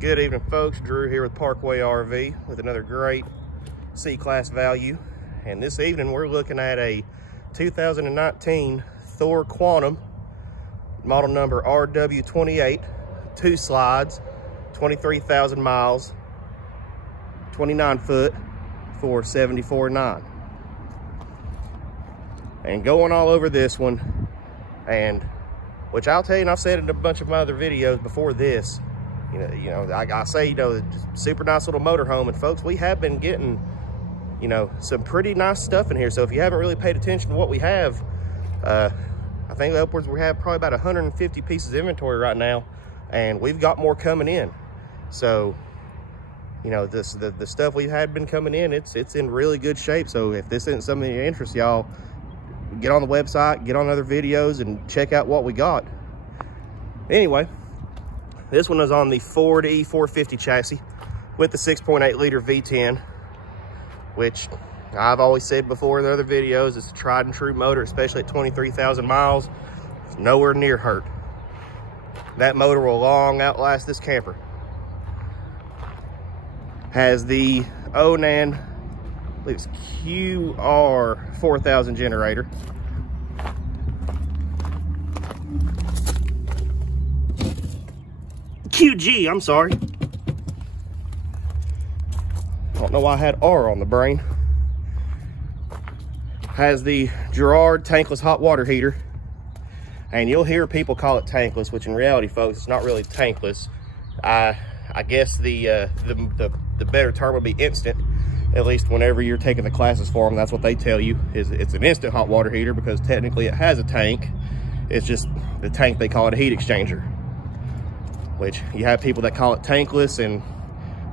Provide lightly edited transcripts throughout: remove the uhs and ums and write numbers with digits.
Good evening, folks. Drew here with Parkway RV with another great C-Class value. And this evening we're looking at a 2019 Thor Quantum, model number RW28, 2 slides, 23,000 miles, 29 foot for $74,900. And going all over this one, and which I'll tell you, and I've said in a bunch of my other videos before this, I say, just super nice little motorhome. And folks, we have been getting, some pretty nice stuff in here. So if you haven't really paid attention to what we have, I think upwards we have probably about 150 pieces of inventory right now, and we've got more coming in. So, the stuff we've had been coming in, it's in really good shape. So if this isn't something that interests y'all, get on the website, get on other videos, and check out what we got. Anyway, this one is on the Ford E450 chassis with the 6.8 liter V10, which I've always said before in other videos, it's a tried and true motor, especially at 23,000 miles. It's nowhere near hurt. That motor will long outlast this camper. Has the Onan, I believe it's QR 4000 generator. QG, I'm sorry. I don't know why I had R on the brain. Has the Gerard tankless hot water heater. And you'll hear people call it tankless, which in reality, folks, it's not really tankless. I guess the better term would be instant. At least whenever you're taking the classes for them, that's what they tell you, is it's an instant hot water heater, because technically it has a tank. It's just the tank, they call it a heat exchanger. Which you have people that call it tankless, and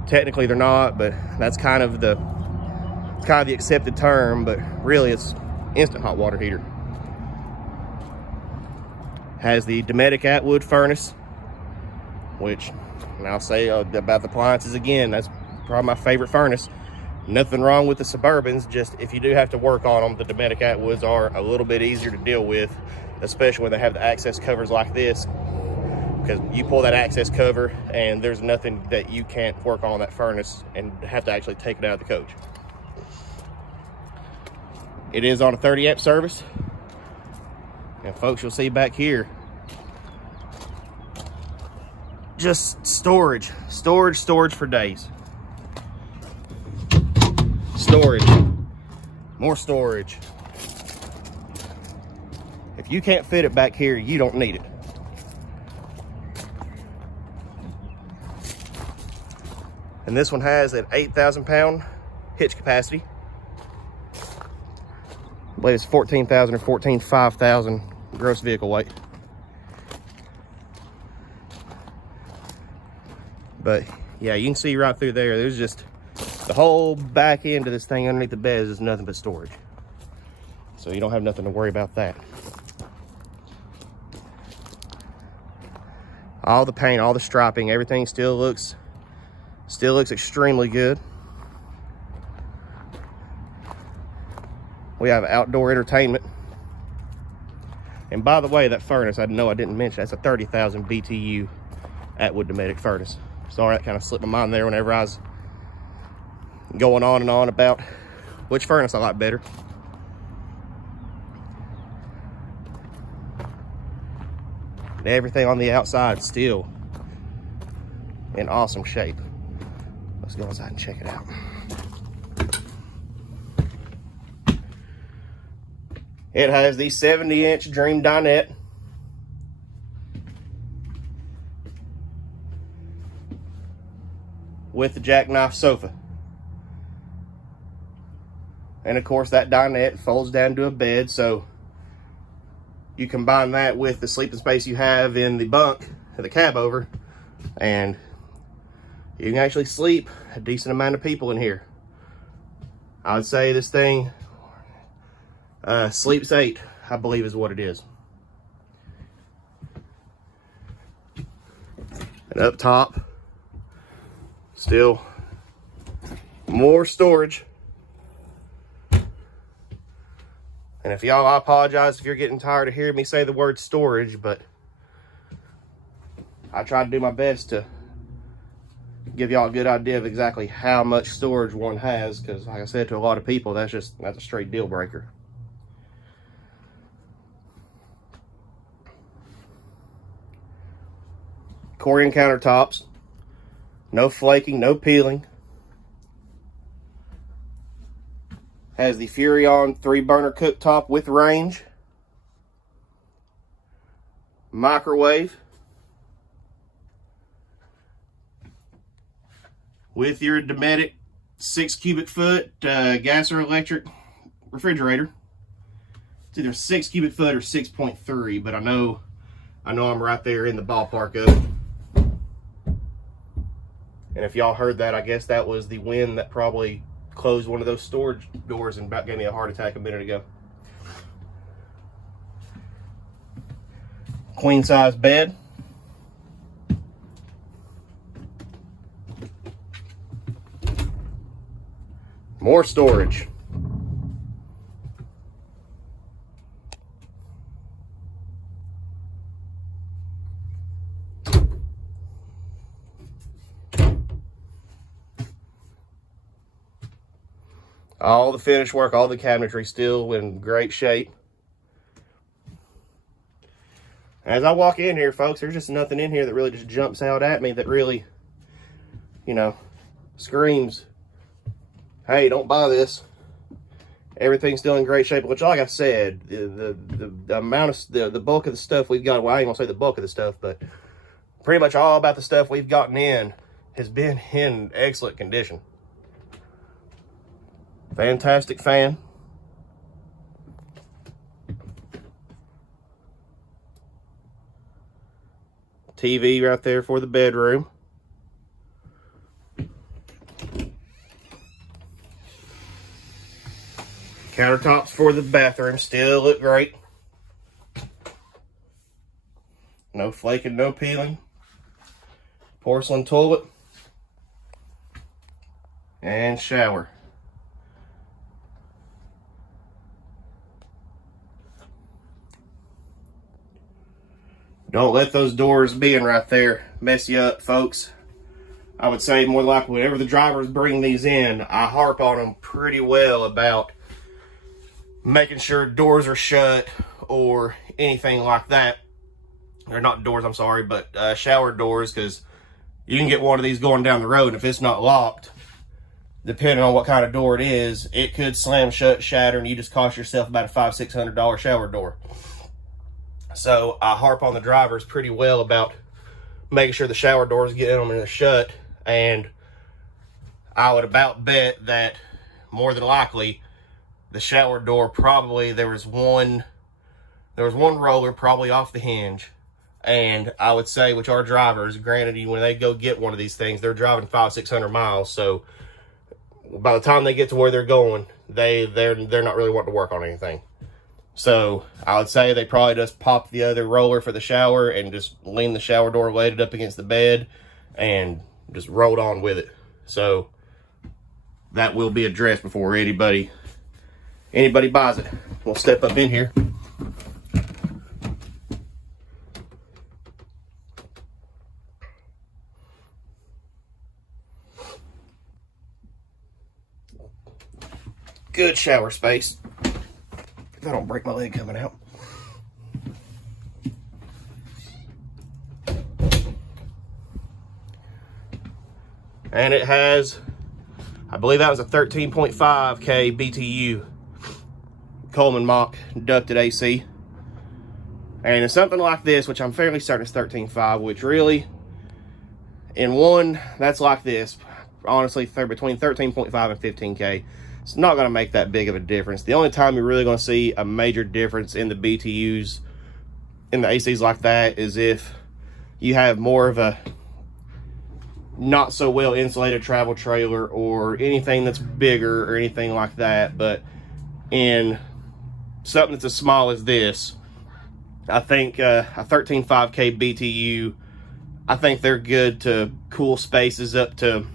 technically they're not, but that's kind of the accepted term, but really it's instant hot water heater. Has the Dometic Atwood furnace, which, and I'll say about the appliances again, that's probably my favorite furnace. Nothing wrong with the Suburbans, just if you do have to work on them, the Dometic Atwoods are a little bit easier to deal with, especially when they have the access covers like this. Because you pull that access cover and there's nothing that you can't work on that furnace and have to actually take it out of the coach. It is on a 30 amp service. And folks, you'll see back here, just storage for days. Storage, more storage. If you can't fit it back here, you don't need it. And this one has an 8,000 pound hitch capacity. I believe it's 14,000 or 5,000 gross vehicle weight. But yeah, you can see right through there, there's just the whole back end of this thing underneath the bed is nothing but storage. So you don't have nothing to worry about that. All the paint, all the striping, everything still looks extremely good. We have outdoor entertainment. And by the way, that furnace, I didn't mention, that's a 30,000 BTU Atwood Dometic furnace. Sorry, that kind of slipped my mind there whenever I was going on and on about which furnace I like better. And everything on the outside is still in awesome shape. Let's go inside and check it out. It has the 70-inch Dream dinette. With the jackknife sofa. And of course that dinette folds down to a bed, so you combine that with the sleeping space you have in the bunk, the cab over, and you can actually sleep a decent amount of people in here. I would say this thing sleeps 8, I believe is what it is. And up top, still more storage. And if y'all, I apologize if you're getting tired of hearing me say the word storage, but I try to do my best to give y'all a good idea of exactly how much storage one has, because like I said, to a lot of people, that's a straight deal breaker. Corian countertops, no flaking, no peeling. Has the Furrion 3-burner cooktop with range. Microwave. With your Dometic 6 cubic foot gas or electric refrigerator. It's either 6 cubic foot or 6.3, but I know I'm right there in the ballpark of it. And if y'all heard that, I guess that was the wind that probably closed one of those storage doors and about gave me a heart attack a minute ago. Queen size bed. More storage. All the finish work, all the cabinetry still in great shape. As I walk in here, folks, there's just nothing in here that really just jumps out at me that really, you know, screams, hey, don't buy this. Everything's still in great shape, which, like I said, the amount of the bulk of the stuff we've got, well, I ain't gonna say the bulk of the stuff, but pretty much all about the stuff we've gotten in has been in excellent condition. Fantastic fan. TV right there for the bedroom. Countertops for the bathroom still look great. No flaking, no peeling. Porcelain toilet. And shower. Don't let those doors being right there mess you up, folks. I would say more likely whenever the drivers bring these in, I harp on them pretty well about making sure doors are shut or anything like that. Or not doors, I'm sorry, but shower doors, because you can get one of these going down the road, and if it's not locked, depending on what kind of door it is, it could slam shut, shatter, and you just cost yourself about a $500-600 shower door. So I harp on the drivers pretty well about making sure the shower doors get in them and they're shut. And I would about bet that more than likely the shower door probably there was one roller probably off the hinge. And I would say, which our drivers, granted, when they go get one of these things, they're driving 500-600 miles. So by the time they get to where they're going, they're not really wanting to work on anything. So I would say they probably just popped the other roller for the shower and just leaned the shower door, laid it up against the bed, and just rolled on with it. So that will be addressed before anybody buys it. We'll step up in here. Good shower space. I don't break my leg coming out. And it has, I believe that was a 13.5K BTU Coleman Mach ducted AC. And it's something like this, which I'm fairly certain is 13.5, which really, in one, that's like this. Honestly, between 13.5 and 15K. It's not going to make that big of a difference. The only time you're really going to see a major difference in the BTUs, in the ACs like that, is if you have more of a not so well insulated travel trailer or anything that's bigger or anything like that. But in something that's as small as this, I think a 13.5K BTU, I think they're good to cool spaces up to,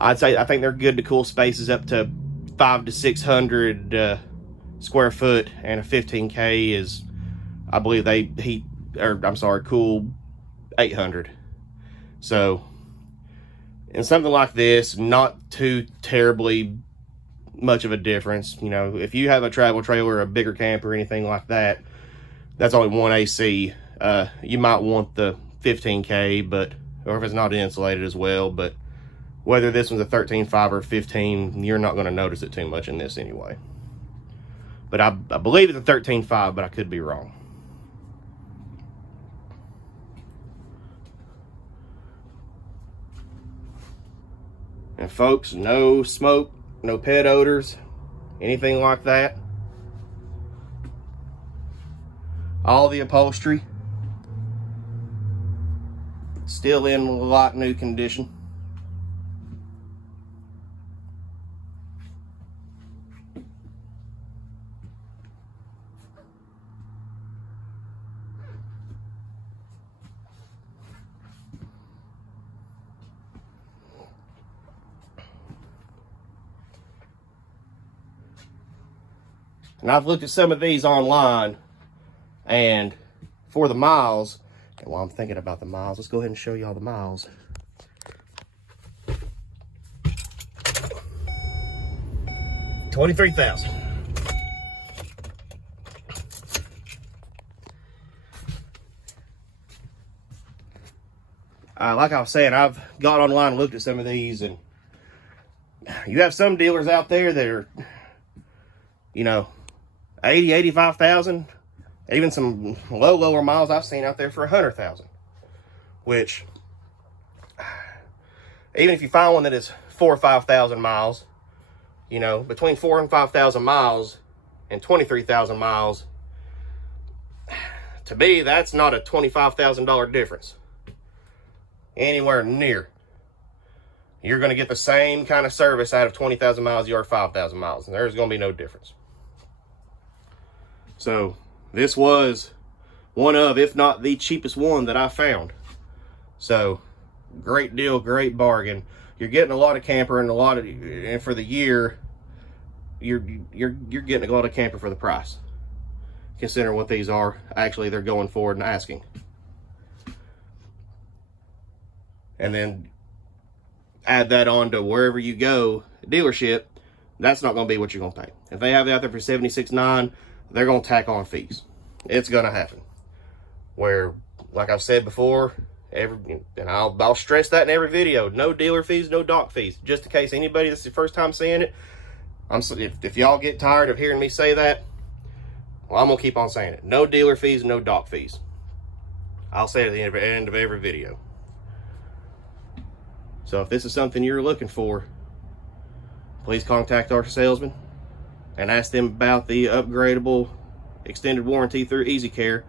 I think they're good to cool spaces up to 500 to 600 square foot, and a 15K is, I believe cool 800. So And something like this, not too terribly much of a difference. You know, if you have a travel trailer, a bigger camper, anything like that, that's only one AC. You might want the 15K, but, or if it's not insulated as well, but whether this one's a 13.5 or 15, you're not going to notice it too much in this anyway. But I believe it's a 13.5, but I could be wrong. And folks, no smoke, no pet odors, anything like that. All the upholstery still in like new condition. And I've looked at some of these online, and for the miles, and while I'm thinking about the miles, let's go ahead and show you all the miles. $23,000. Like I was saying, I've got online and looked at some of these, and you have some dealers out there that are, you know, 80, 85,000, even some lower miles I've seen out there for 100,000, which, even if you find one that is 4,000 or 5,000 miles, you know, between 4,000 and 5,000 miles and 23,000 miles, to me, that's not a $25,000 difference. Anywhere near. You're going to get the same kind of service out of 20,000 miles you are 5,000 miles, and there's going to be no difference. So this was one of, if not the cheapest one that I found. So great deal, great bargain. You're getting a lot of camper and and for the year, you're getting a lot of camper for the price. Considering what these are, actually they're going forward and asking. And then add that on to wherever you go, dealership, that's not going to be what you're going to pay. If they have it out there for $76,900, they're going to tack on fees. It's going to happen. Where, like I've said before, and I'll stress that in every video, no dealer fees, no dock fees. Just in case anybody that's the first time saying it, if y'all get tired of hearing me say that, well, I'm going to keep on saying it. No dealer fees, no dock fees. I'll say it at the end of every video. So if this is something you're looking for, please contact our salesman and ask them about the upgradable extended warranty through Easy Care.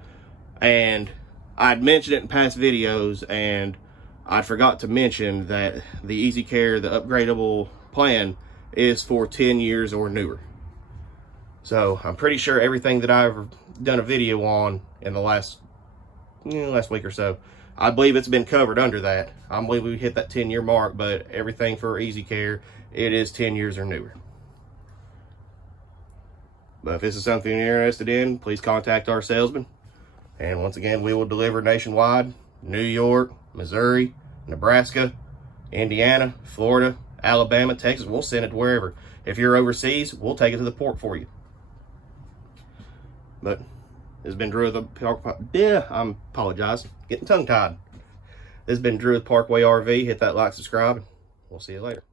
And I'd mentioned it in past videos, and I forgot to mention that the Easy Care, the upgradable plan, is for 10 years or newer. So I'm pretty sure everything that I've done a video on in the last week or so, I believe it's been covered under that. I believe we hit that 10-year mark, but everything for Easy Care, it is 10 years or newer. But if this is something you're interested in, please contact our salesman. And once again, we will deliver nationwide: New York, Missouri, Nebraska, Indiana, Florida, Alabama, Texas. We'll send it to wherever. If you're overseas, we'll take it to the port for you. But this has been Drew with the I apologize, getting tongue-tied. This has been Drew with Parkway RV. Hit that like, subscribe, and we'll see you later.